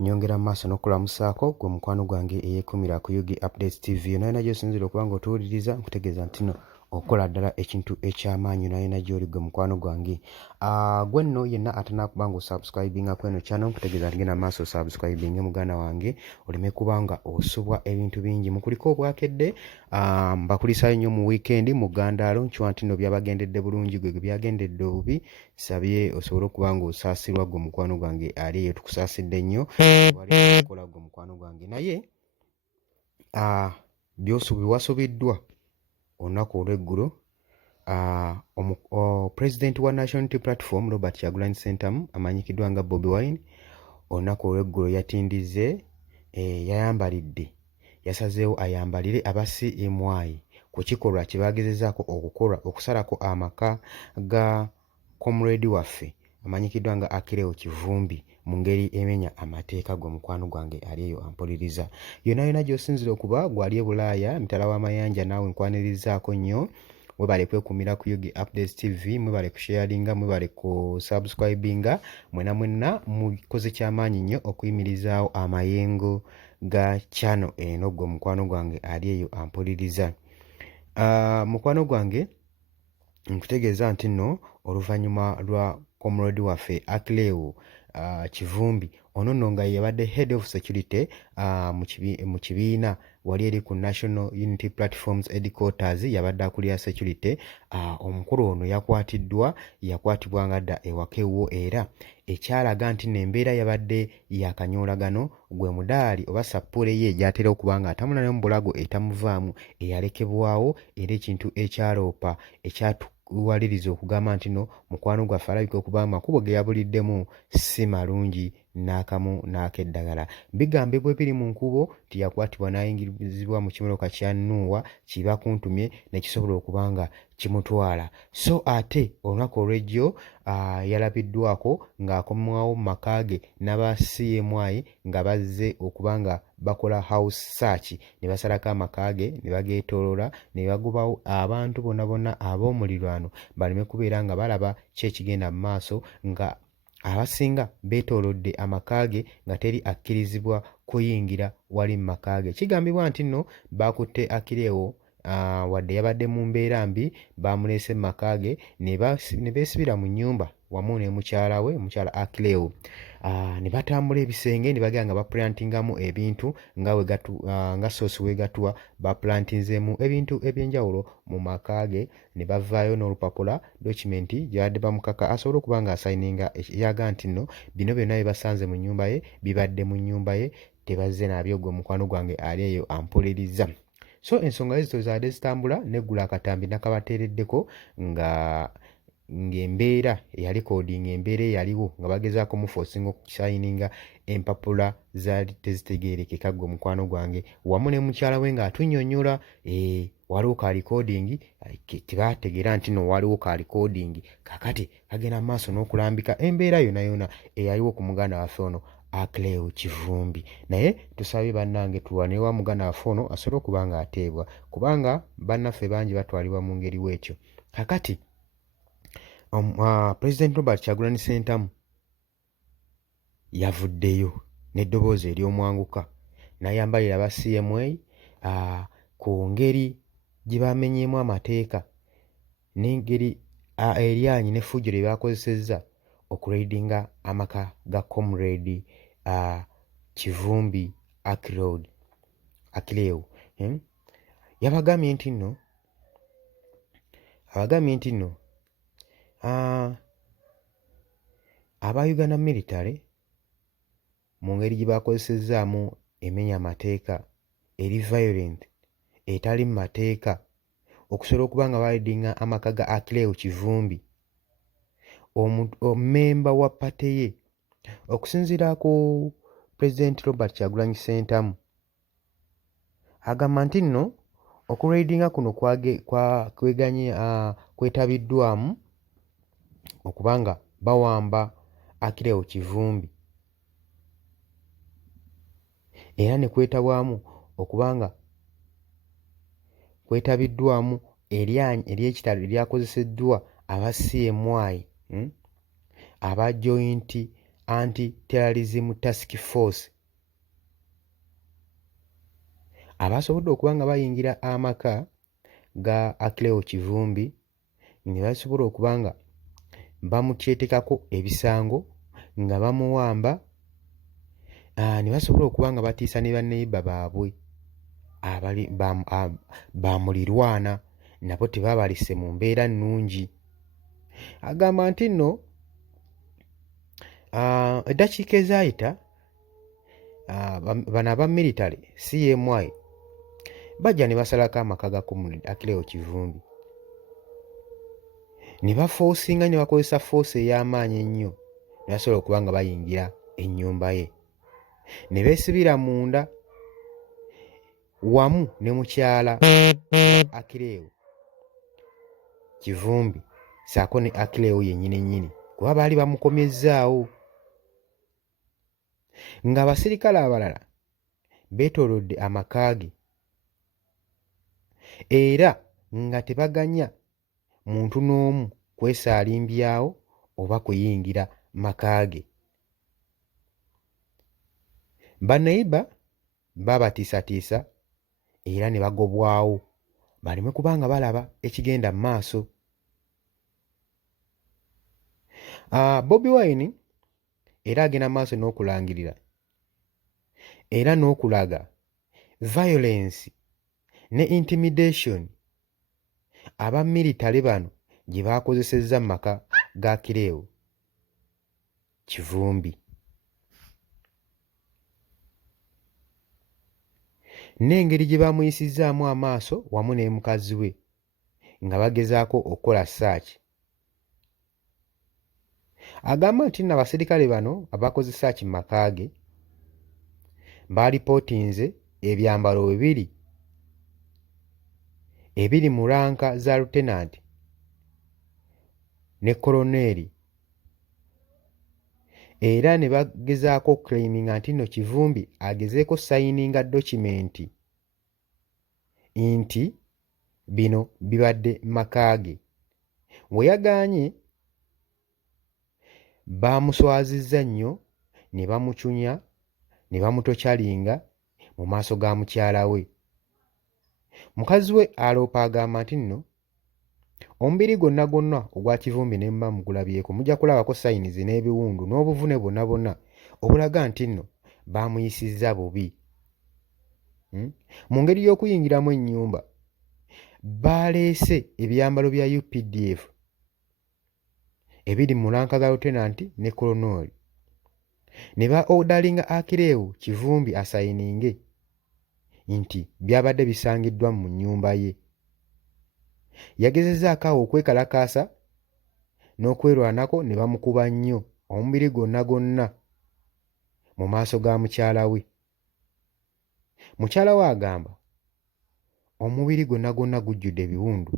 Nyongera maaso n'okulamusaako gwe mukwano gwange eyeekumira ku Yugi Updates TV. Naye na gy'osinzira okuba ng'otuwuliriza nkutegeeza nti no okola ddala ekintu eky'amaanyi naye na gy'oli gwe mukwano gwange. Gwe nno yenna atanaakuba ng'osubscribinga ku eno channel nkutegeeza nti genda maaso osubscribinge muganda wange oleme kuba nga osubwa ebintu bingi. Mukuliko obwakedde mbakulisaayo nnyo mu weekend mu Gandaalo nkiwa nti nno byabagendedde bulungi gwe byagendedde obubi nsabye osobole okuba ng'osaasirwa gwe mukwano gwange ali eyo tukusaasidde nnyo wali okukola gwe mukwano gwange naye wasubiddwa olunaku olw'eggulo President wa National Unity Platform Robert Kyagulanyi Ssentamu amanyikiddwa nga Bobi Wine olunaku olw'eggulo yatindizze yasazeewo ayambalire aba CMY ku kikolwa kye baagezezzaako okusalako amaka ga comrade waffe amanyikiddwa nga Akileo Kivumbi mu ngeri emenya amateeka gwe mukwano gwange ali eyo ampuliriza. Yonna yonna gy'osinzira okuba gwali e Bulaaya mitala w'amayanja naawe nkwanirizaako nnyo. Mwebale kwekumira ku Yugi Updates TV, mwebale kusharinga, mwebale ku subscribinga, mwenna mukoze ky'amaanyi nnyo okuyimirizaawo amayengo ga channel eno gwe mukwano gwange ali eyo ampuliriza. Mukwano gwange nkutegeeza nti nno oluvannyuma lwa comrade waffe Akileo Kivumbi ono nno nga yabadde head of security mu kibiina wali eri ku National Unity Platforms headquarters yabadde akulira security. Omukulu ono yakwatibwa nga dda ewaka ewuwo era ekyalaga nti n'embeera yabadde yakanyoolagano gwe mudaali oba sappule ye gy'atera okuba nga atambula nayo mu bulago etamuvaamu eyalekebwawo era ekintu ekyaloopa ekyatuwaliriza okugamba nti no mukwano gwaffe alabika okuba amakubo ge yabuliddemu si malungi n'akamu n'ak'eddagala. Bigambibwa ebiri mu nkubo nti yakwatibwa n'ayingirizibwa mu kimoloka kya Nuuwa kiba kuntumye ne kisobola okuba nga kimutwala. So ate olunaku olw'ejjo yalabiddwako ng'akomwawo mu maka ge n'aba CMY nga bazze okuba nga bakola house search ne basalako amaka ge ne bageetooloola ne bagobawo abantu bonna ab'omuliraano baleme kubeera nga balaba ki ekigenda mu maaso nga abasinga beetoolodde amaka ge nga teri akkirizibwa kuyingira wali mu maka ge. Kigambibwa nti nno baakutte Akileo wadde yabadde mu mbeera mbi baamuleese mu maka ge ne beesibira mu nnyumba wamu ne mukyala we mukyala Akileo. Ne batambula ebisenge ne bagenda nga baplantingamu ebintu nga soosi we gatuwa baplantinzeemu ebintu eby'enjawulo mu maka ge ne bavaayo n'olupapula dokimenti gy'abadde bamukaka asobole okuba nga asayininga eyaga nti nno bino byonna bye basanze mu nnyumba ye bibadde mu nnyumba ye tebazze nabyo gwe mukwano gwange ali eyo ampuliriza. So ensonga ezo zaadde zitambula n'eggula akatambi nakabateereddeko ng'embeera eyalikodinga embeera eyaliwo nga bagezaako mufoosinga okusayininga empapula zaali tezitegeerekeka gwe mukwano gwange wamu ne mukyala we ng'atunnyonnyola waliwo ka recording tebategeera nti no waliwo ka recording kakati kagenda mu maaso n'okulambika embeera yonna eyaliwo ku muganda waffe ono Akileo Kivumbi. Naye tusabye bannange tulwane wa muganda waffe ono asobole okuba nga ateebwa kubanga bannaffe bangi batwalibwa mu ngeri bw'etyo. Kakati President Robert Kyagulanyi Ssentamu yavuddeyo n'eddoboozi ery'omwanguka n'ayambalira aba CMA ku ngeri gye bamenyeemu amateeka n'engeri eryanyi n'effujjo lye bakozesezza okuraidinga amaka ga comrade Kivumbi Akileo. Abagambye nti nno aba Uganda military mu ngeri gye bakozesezzaamu emenya amateeka eri violent etali mu mateeka okusobola okuba nga baraidinga amaka ga Akileo Kivumbi omumemba wa pate ye okusinziira ku President Robert Kyagulanyi Ssentamu agamba nti nno okuraidinga kuno kwetabiddwamu okuba nga bawamba Akileo Kivumbi era ne kwetabwamu okuba nga kwetabiddwamu eryanyi ery'ekitalo eryakozeseddwa aba CMY aba Joint Anti-Terrorism Task Force abasobodde okuba nga bayingira amaka ga Acleo Kivumbi ne basobola okuba nga bamutyetekako ebisango nga bamuwamba, ne basobola okuba nga batiisa ne banneyibba baabwe abali bamulirwana nabo tebaabalisse mu mbeera nnungi. Agamba nti nno eddakiika ezaayita bano aba military CMI bajja ne basalako amaka ga Comrade Acleo Kivumbi ne bafoosinga ne bakozesa force ey'amaanyi ennyo ne basobola okuba nga bayingira ennyumba ye ne beesibira munda wamu ne mukyala Acleo Kivumbi ssaako ne Acleo yennyini kuba baali bamukomyezzaawo, ng'abasirikale abalala beetoolodde amaka ge era nga tebaganya muntu n'omu kwesaalimbyawo oba kuyingira maka ge. Bannayibba baabatiisatiisa era ne bagobwawo baleme kuba nga balaba ekigenda mu maaso. Bobi Wine era agenda mu maaso n'okulangirira era n'okulaga violence ne intimidation aba military bano gye baakozesezza mu maka ga Acleo Kivumbi. N'engeri gye baamuyisizzaamu amaaso wamu ne mukazi we nga bagezaako okukola search. Agamba nti nno abasirikale bano abakoze search mu maka ge baalipootinze ebyambalo ebiri mu ranka za lieutenant ne koloneri era ne bagezaako okuclaiminga nti nno Kivumbi agezeeko sayininga dokimenti nti bino bibadde maka ge. We yagaanye baamuswazizza nnyo ne bamucunya ne bamutokyalinga mu maaso ga mukyala we. Mukazi we aloopa agamba nti nno omubiri gwonna ogwa Kivumbi ne muba mugulabyeko mujja kulabako sayinizi n'ebiwundu n'obuvune bwonna obulaga nti nno baamuyisizza bubi. Mu ngeri y'okuyingiramu ennyumba baaleese ebyambalo bya UPDF ebiri mu lanka za lieutenant ne koloneri ne ba odalinga Acleo Kivumbi asayininge nti byabadde bisangiddwa mu nnyumba ye. Yagezezzaako awo okwekalakaasa n'okwerwanako ne bamukuba nnyo omubiri gwonna mu maaso ga mukyala we. Mukyala we agamba omubiri gwonna gujjudde ebiwundu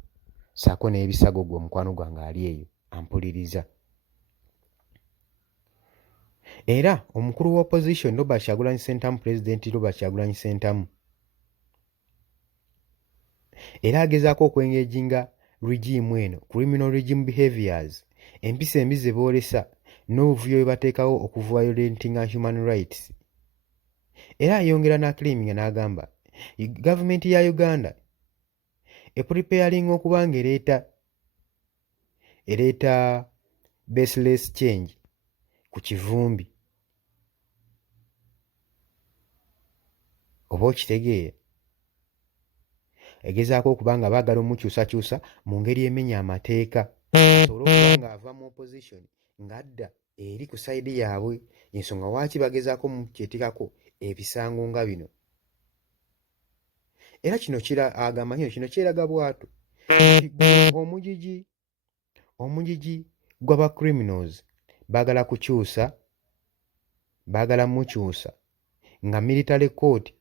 ssaako n'ebisago gwe mukwano gwange ali eyo ampuliriza. Era omukulu wa opposition Robert Kyagulanyi Ssentamu, Pulezidenti Robert Kyagulanyi Ssentamu era agezaako okwengeginga regime eno, criminal regime behaviors, empisa embi ze boolesa n'obuvuyo bwe bateekawo okuviolentinga human rights. Era ayongera n'aclaiminga n'agamba gavumenti ya Uganda epreparinga okuba nga ereeta baseless change ku Kivumbi. Oba okitegeera egezaako okuba nga baagala omukyusakyusa mu ngeri emenya amateeka asobole okuba ng'ava mu opposition ng'adda eri ku sayidi yaabwe. Ensonga lwaki bagezaako mukyetikako ebisango nga bino. Era agamba kino kyeraga bw'atyo omugigi gw'abacriminals baagala mukyusa nga military court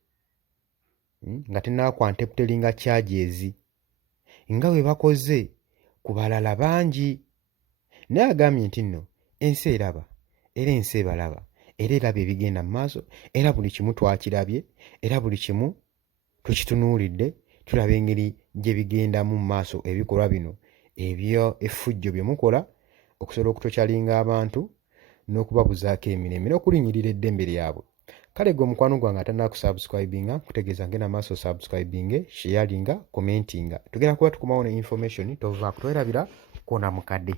nga tennakwanteputeringa charges nga bwe bakoze ku balala bangi. Naye agambye nti nno ensi eraba era ensi ebalaba era eraba ebigenda mu maaso era buli kimu twakirabye era buli kimu tukitunuulidde tulaba engeri gye bigendamu mu maaso ebikolwa bino effujjo bye mukola okusobola okutokyalinga abantu n'okubabuzaako emirembe n'okulinnyirira eddembe lyabwe. Kale gwe mukwano gwange atannakusubscribinga kutegeeza ngenda maaso subscribinge, sharinga, commentinga. Tugenda kuba tukomawo ne information tovaako, twerabira koona mukadde.